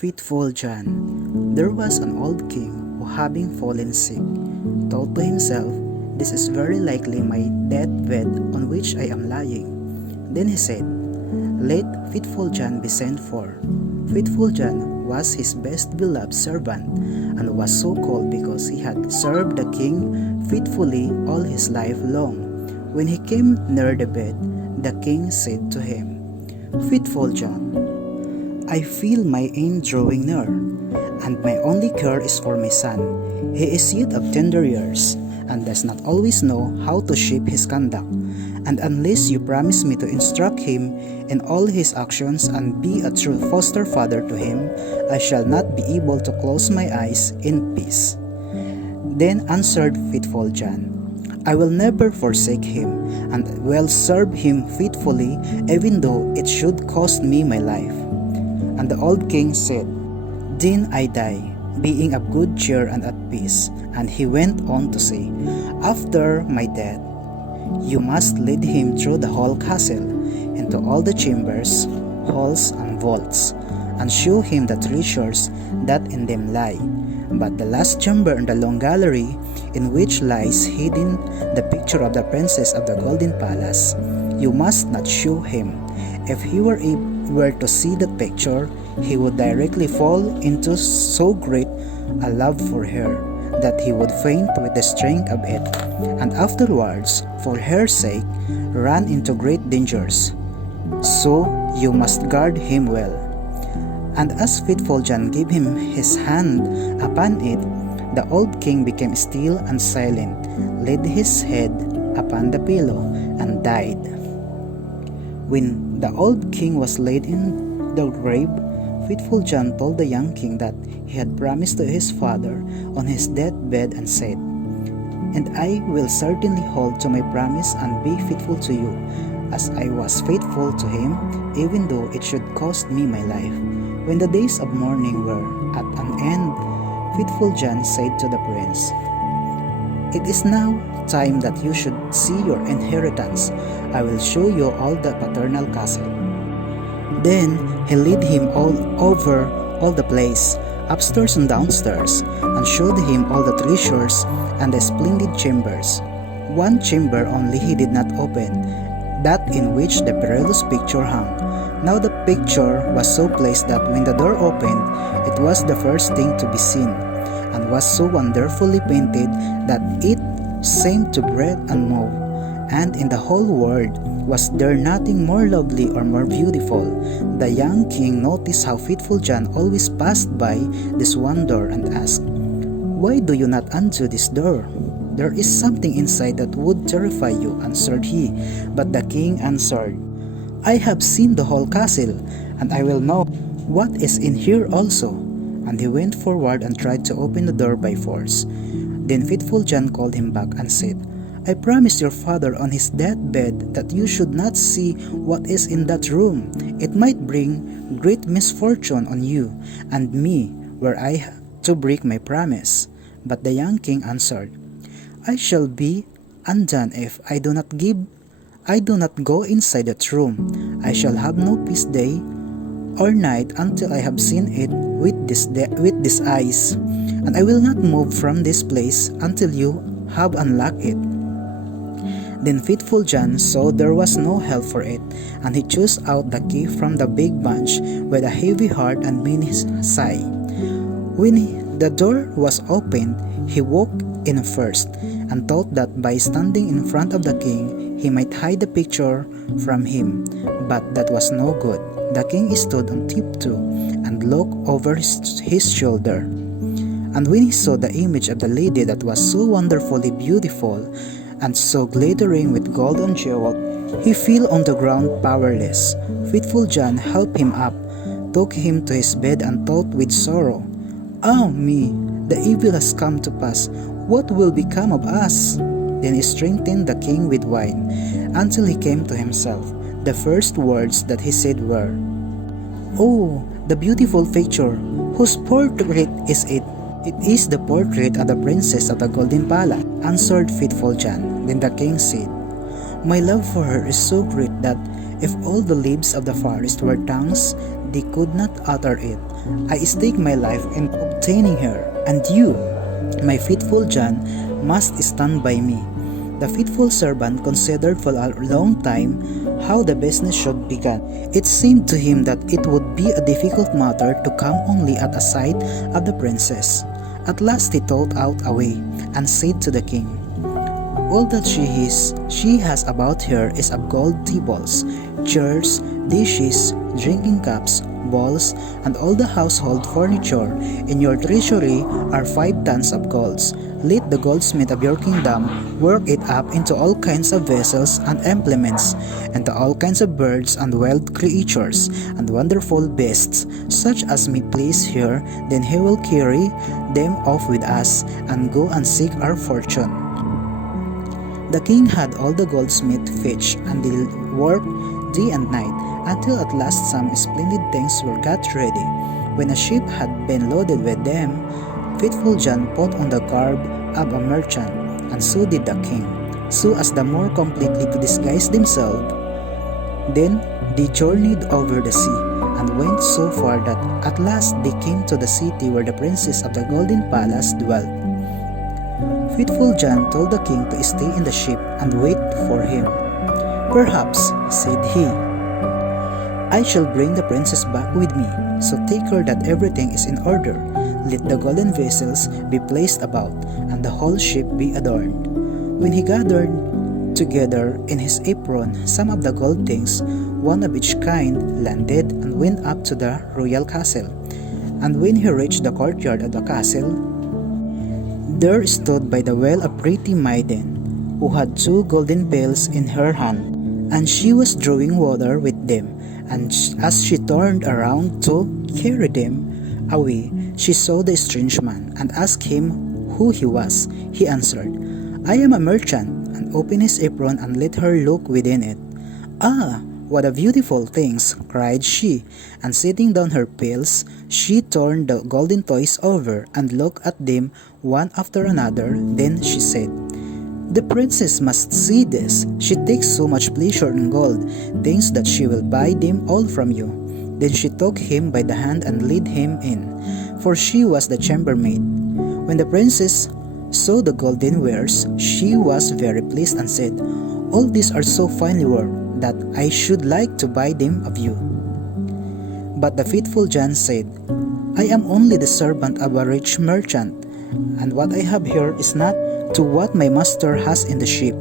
Faithful John. There was an old king who, having fallen sick, thought to himself, "This is very likely my deathbed on which I am lying." Then he said, "Let Faithful John be sent for." Faithful John was his best beloved servant, and was so called because he had served the king faithfully all his life long. When he came near the bed, the king said to him, "Faithful John, I feel my end drawing near, and my only care is for my son. He is yet of tender years, and does not always know how to shape his conduct. And unless you promise me to instruct him in all his actions and be a true foster father to him, I shall not be able to close my eyes in peace." Then answered Faithful John, "I will never forsake him, and will serve him faithfully, even though it should cost me my life." And the old king said, "Then I die, being of good cheer and at peace." And he went on to say, "After my death, you must lead him through the whole castle, into all the chambers, halls, and vaults, and show him the treasures that in them lie. But the last chamber in the long gallery, in which lies hidden the picture of the princess of the Golden Palace, you must not show him. If he were to see that picture, he would directly fall into so great a love for her that he would faint with the strength of it, and afterwards, for her sake, run into great dangers. So you must guard him well." And as Faithful John gave him his hand upon it, the old king became still and silent, laid his head upon the pillow, and died. When the old king was laid in the grave, Faithful John told the young king that he had promised to his father on his deathbed, and said, "And I will certainly hold to my promise and be faithful to you, as I was faithful to him, even though it should cost me my life." When the days of mourning were at an end, Faithful John said to the prince, "It is now time that you should see your inheritance. I will show you all the paternal castle." Then he led him all over all the place, upstairs and downstairs, and showed him all the treasures and the splendid chambers. One chamber only he did not open, that in which the perilous picture hung. Now the picture was so placed that when the door opened, it was the first thing to be seen, and was so wonderfully painted that it seemed to breathe and move, and in the whole world was there nothing more lovely or more beautiful. The young king noticed how Faithful John always passed by this one door, and asked, "Why do you not undo this door?" "There is something inside that would terrify you," answered he. But the king answered, "I have seen the whole castle, and I will know what is in here also." And he went forward and tried to open the door by force. Then Faithful John called him back and said, "I promised your father on his deathbed that you should not see what is in that room. It might bring great misfortune on you and me were I to break my promise." But the young king answered, "I shall be undone if I do not go inside that room. I shall have no peace day or night until I have seen it with these eyes, and I will not move from this place until you have unlocked it." Then Faithful John saw there was no help for it, and he chose out the key from the big bunch with a heavy heart and many sigh. When the door was opened, he walked in first, and thought that by standing in front of the king, he might hide the picture from him. But that was no good. The king stood on tiptoe and looked over his shoulder. And when he saw the image of the lady that was so wonderfully beautiful, and so glittering with gold and jewels, he fell on the ground powerless. Faithful John helped him up, took him to his bed, and thought with sorrow, "Ah me, the evil has come to pass. What will become of us?" Then he strengthened the king with wine, until he came to himself. The first words that he said were, "Oh, the beautiful picture! Whose portrait is it?" "It is the portrait of the princess of the Golden Palace," answered Faithful John. Then the king said, "My love for her is so great that If all the leaves of the forest were tongues, they could not utter it. I stake my life in obtaining her, and you, my faithful John, must stand by me." The faithful servant considered for a long time how the business should begin. It seemed to him that it would be a difficult matter to come only at a sight of the princess. At last he thought out a way, and said to the king, "All that she has about her is of gold tables, chairs, dishes, drinking cups, bowls, and all the household furniture. In your treasury are 5 tons of gold. Let the goldsmith of your kingdom work it up into all kinds of vessels and implements, and to all kinds of birds and wild creatures, and wonderful beasts, such as may please her. Then he will carry them off with us, and go and seek our fortune." The king had all the goldsmiths fetched, and they worked day and night, until at last some splendid things were got ready. When a ship had been loaded with them, faithful John put on the garb of a merchant, and so did the king, so as the more completely to disguise themselves. Then they journeyed over the sea, and went so far that at last they came to the city where the princess of the golden palace dwelt. Faithful John told the king to stay in the ship and wait for him. "Perhaps," said he, "I shall bring the princess back with me, so take care that everything is in order. Let the golden vessels be placed about, and the whole ship be adorned." When he gathered together in his apron some of the gold things, one of each kind, landed and went up to the royal castle. And when he reached the courtyard of the castle, there stood by the well a pretty maiden, who had 2 golden pails in her hand, and she was drawing water with them. And as she turned around to carry them away, she saw the strange man, and asked him who he was. He answered, "I am a merchant," and opened his apron and let her look within it. "Ah, what a beautiful things!" cried she, and setting down her pails, she turned the golden toys over, and looked at them one after another. Then she said, "The princess must see this. She takes so much pleasure in gold, thinks that she will buy them all from you." Then she took him by the hand and led him in, for she was the chambermaid. When the princess saw the golden wares, she was very pleased, and said, "All these are so finely worked that I should like to buy them of you." But the faithful John said, "I am only the servant of a rich merchant, and what I have here is not to what my master has in the ship,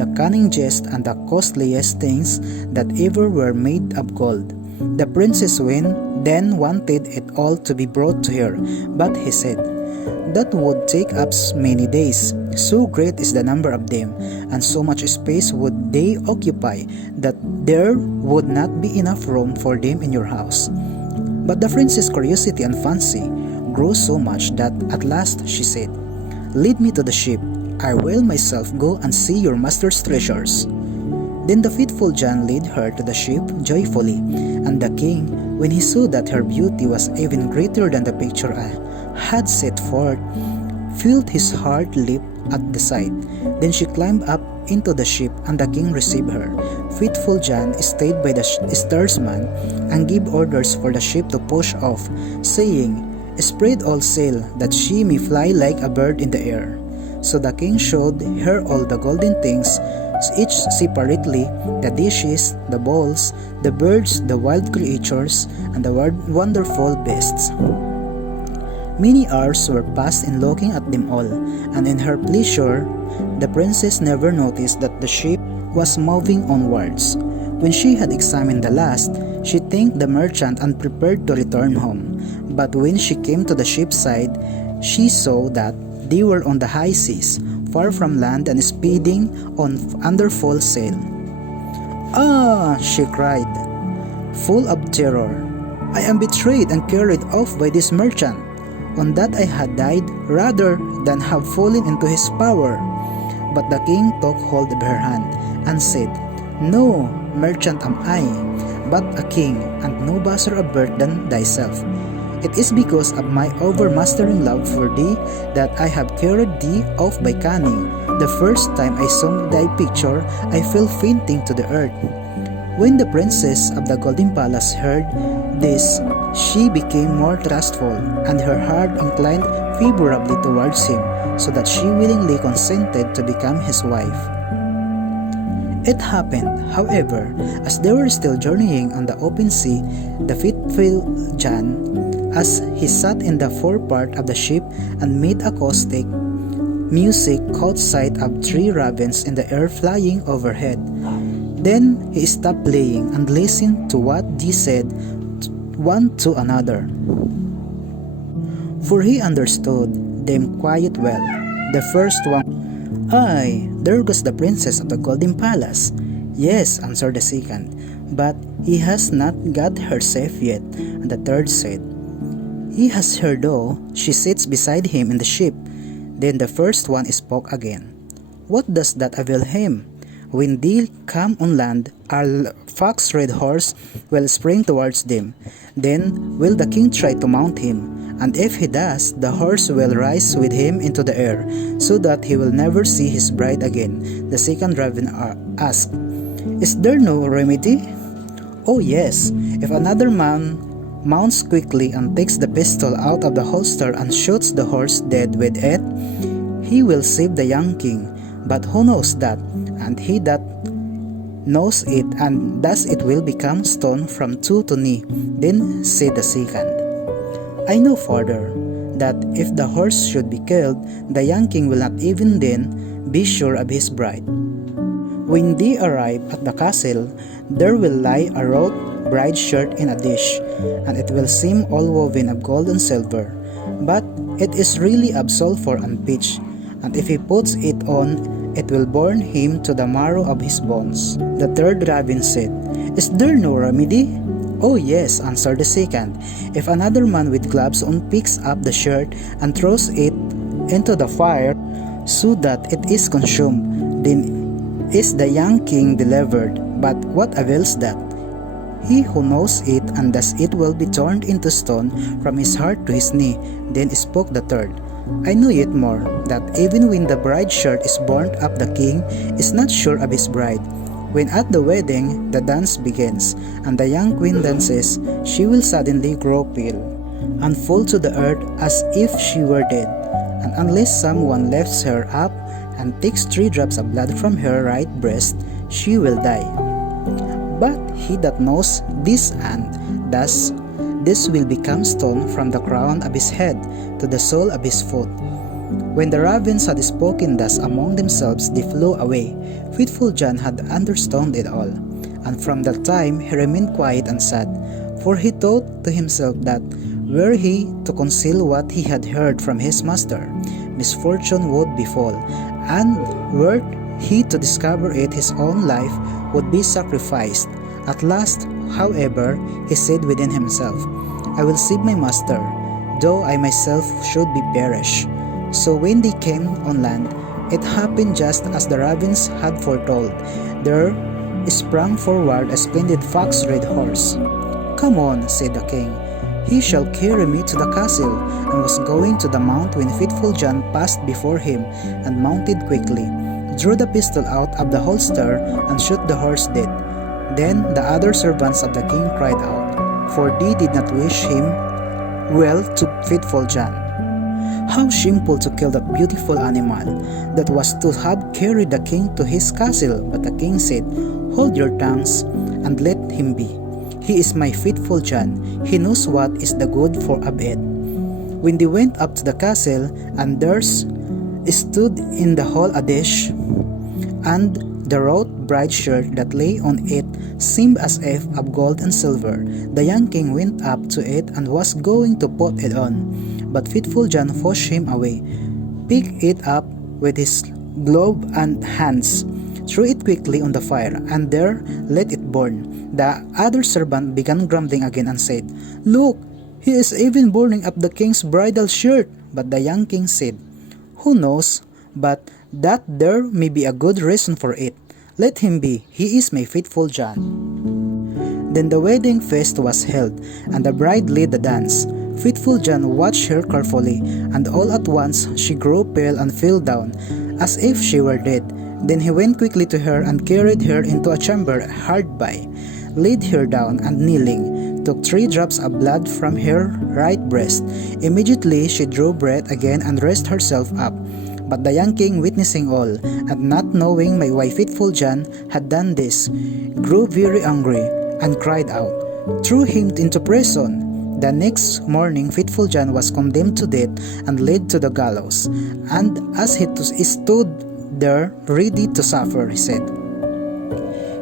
the cunningest and the costliest things that ever were made of gold." The princess then wanted it all to be brought to her, but he said, "That would take up many days. So great is the number of them, and so much space would they occupy, that there would not be enough room for them in your house." But the princess' curiosity and fancy grew so much that at last she said, "Lead me to the ship. I will myself go and see your master's treasures." Then the faithful John led her to the ship joyfully, and the king, when he saw that her beauty was even greater than the picture had set forth, felt his heart leap at the sight. Then she climbed up into the ship, and the king received her. Faithful John stayed by the steersman, and gave orders for the ship to push off, saying, "Spread all sail, that she may fly like a bird in the air." So the king showed her all the golden things, each separately, the dishes, the bowls, the birds, the wild creatures, and the wonderful beasts. Many hours were passed in looking at them all, and in her pleasure, the princess never noticed that the ship was moving onwards. When she had examined the last, she thanked the merchant and prepared to return home. But when she came to the ship's side, she saw that they were on the high seas, far from land, and speeding on under full sail. "Ah!" she cried, full of terror, "I am betrayed and carried off by this merchant. On that I had died rather than have fallen into his power." But the king took hold of her hand and said, "No merchant am I, but a king, and no baser of birth than thyself. It is because of my overmastering love for thee that I have carried thee off by cunning. The first time I saw thy picture, I fell fainting to the earth. When the princess of the Golden Palace heard this, she became more trustful, and her heart inclined favorably towards him, so that she willingly consented to become his wife. It happened, however, as they were still journeying on the open sea, the faithful John, as he sat in the forepart of the ship and made acoustic music, caught sight of 3 ravens in the air flying overhead. Then he stopped playing and listened to what they said one to another, for he understood them quite well. The first one, "Ay, there goes the princess of the Golden Palace." "Yes," answered the second, "but he has not got her safe yet." And the third said, "He has her though, she sits beside him in the ship." Then the first one spoke again, "What does that avail him? When they come on land, our fox-red horse will spring towards them. Then will the king try to mount him, and if he does, the horse will rise with him into the air, so that he will never see his bride again." The second raven asked, "Is there no remedy?" "Oh yes, if another man mounts quickly and takes the pistol out of the holster and shoots the horse dead with it, he will save the young king. But who knows that? And he that knows it, and thus it will become stone from two to knee." Then said the second, "I know further, that if the horse should be killed, the young king will not even then be sure of his bride. When they arrive at the castle, there will lie a wrought bride shirt in a dish, and it will seem all woven of gold and silver, but it is really of sulfur and pitch, and if he puts it on, it will burn him to the marrow of his bones." The third raven said, "Is there no remedy?" "Oh yes," answered the second, "if another man with gloves on picks up the shirt and throws it into the fire, so that it is consumed, then is the young king delivered. But what avails that? He who knows it, and thus it will be turned into stone from his heart to his knee." Then spoke the third, "I know yet more, that even when the bride shirt is burnt up, the king is not sure of his bride. When at the wedding the dance begins, and the young queen dances, she will suddenly grow pale, and fall to the earth as if she were dead, and unless someone lifts her up and takes 3 drops of blood from her right breast, she will die. But he that knows this, and thus this will become stone from the crown of his head to the sole of his foot." When the ravens had spoken thus among themselves, they flew away. Faithful John had understood it all, and from that time he remained quiet and sad, for he thought to himself that were he to conceal what he had heard from his master, misfortune would befall, and were he to discover it, his own life would be sacrificed. At last, however, he said within himself, "I will save my master, though I myself should be perish." So when they came on land, it happened just as the ravens had foretold. There sprang forward a splendid fox-red horse. "Come on," said the king, "he shall carry me to the castle," and was going to the mount when faithful John passed before him and mounted quickly, drew the pistol out of the holster, and shot the horse dead. Then the other servants of the king cried out, for they did not wish him well to faithful John. How shameful to kill that beautiful animal that was to have carried the king to his castle. But the king said, "Hold your tongues, and let him be. He is my faithful John. He knows what is the good for of it." When they went up to the castle, and there stood in the hall a dish, and the wrought bride shirt that lay on it seemed as if of gold and silver. The young king went up to it and was going to put it on, but faithful John pushed him away, picked it up with his glove and hands, threw it quickly on the fire, and there let it burn. The other servant began grumbling again and said, "Look, he is even burning up the king's bridal shirt." But the young king said, "Who knows but that there may be a good reason for it? Let him be, he is my faithful John." Then the wedding feast was held, and the bride led the dance. Faithful John watched her carefully, and all at once she grew pale and fell down, as if she were dead. Then he went quickly to her and carried her into a chamber hard by, laid her down, and kneeling, took 3 drops of blood from her right breast. Immediately she drew breath again and raised herself up. But the young king, witnessing all, and not knowing why Faithful John had done this, grew very angry, and cried out, threw him into prison. The next morning Faithful John was condemned to death and led to the gallows. And as he stood there ready to suffer, he said,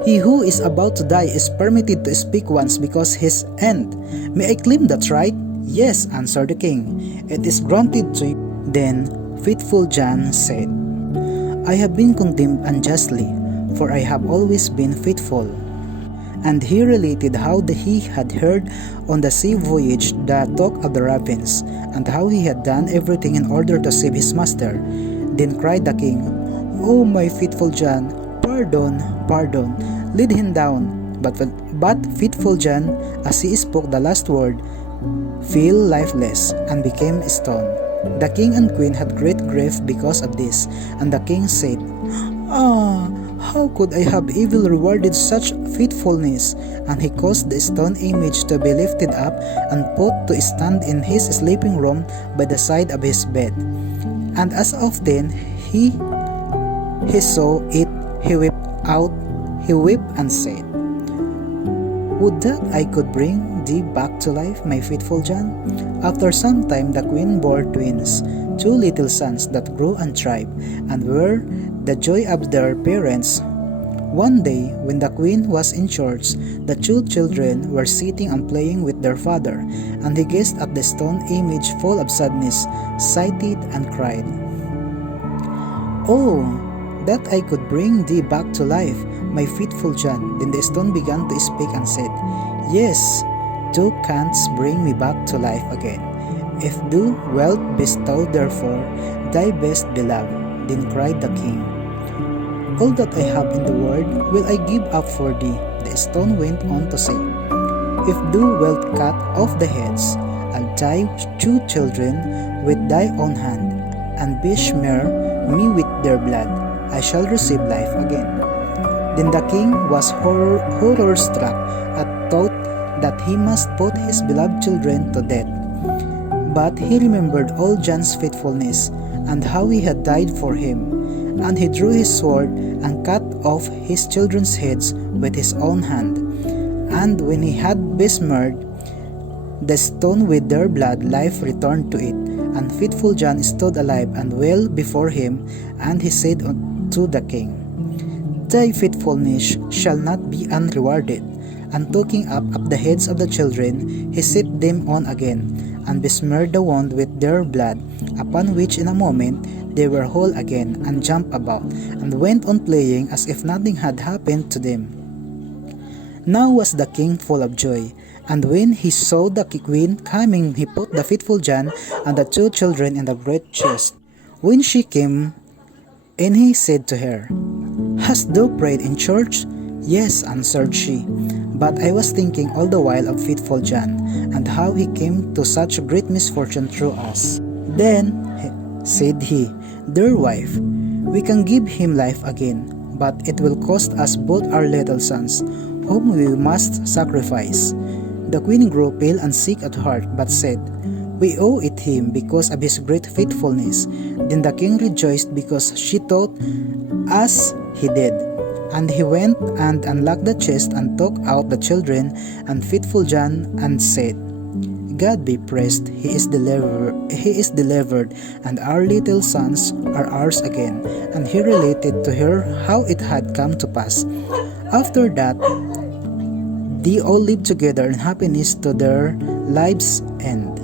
"He who is about to die is permitted to speak once because his end. May I claim that right?" "Yes," answered the king, "it is granted to you." Then Faithful John said, "I have been condemned unjustly, for I have always been faithful." And he related how he had heard on the sea voyage the talk of the ravens, and how he had done everything in order to save his master. Then cried the king, "Oh, my faithful John, pardon, pardon, lead him down." But Faithful John, as he spoke the last word, fell lifeless and became stone. The king and queen had great grief because of this, and the king said, "Ah, how could I have evil rewarded such faithfulness?" And he caused the stone image to be lifted up and put to stand in his sleeping room by the side of his bed. And as often he saw it, he wept and said, "Would that I could bring thee back to life, my faithful John." After some time the queen bore twins, 2 little sons that grew and thrived, and were the joy of their parents. One day, when the queen was in church, the 2 children were sitting and playing with their father, and he gazed at the stone image full of sadness, sighed and cried, "Oh, that I could bring thee back to life, my faithful John." Then the stone began to speak and said, "Yes, thou canst bring me back to life again, if thou wilt bestow therefore thy best beloved." Then cried the king, "All that I have in the world will I give up for thee." The stone went on to say, "If thou wilt cut off the heads of thy 2 children with thy own hand, and besmear me with their blood, I shall receive life again." Then the king was horror-struck at thought that he must put his beloved children to death. But he remembered all John's faithfulness, and how he had died for him. And he drew his sword and cut off his children's heads with his own hand. And when he had besmeared the stone with their blood, life returned to it. And faithful John stood alive and well before him, and he said to the king, "Thy faithfulness shall not be unrewarded." And taking up the heads of the children, he set them on again, and besmeared the wound with their blood, upon which in a moment they were whole again, and jumped about, and went on playing as if nothing had happened to them. Now was the king full of joy, and when he saw the queen coming, he put the faithful John and the 2 children in the great chest. When she came in, he said to her, "Hast thou prayed in church?" "Yes," answered she, "but I was thinking all the while of faithful John, and how he came to such great misfortune through us." Then said he, "Dear wife, we can give him life again, but it will cost us both our little sons, whom we must sacrifice." The queen grew pale and sick at heart, but said, "We owe it him because of his great faithfulness." Then the king rejoiced because she thought as he did. And he went and unlocked the chest and took out the children and faithful John, and said, "God be praised, he is delivered, and our little sons are ours again." And he related to her how it had come to pass. After that, they all lived together in happiness to their lives' end.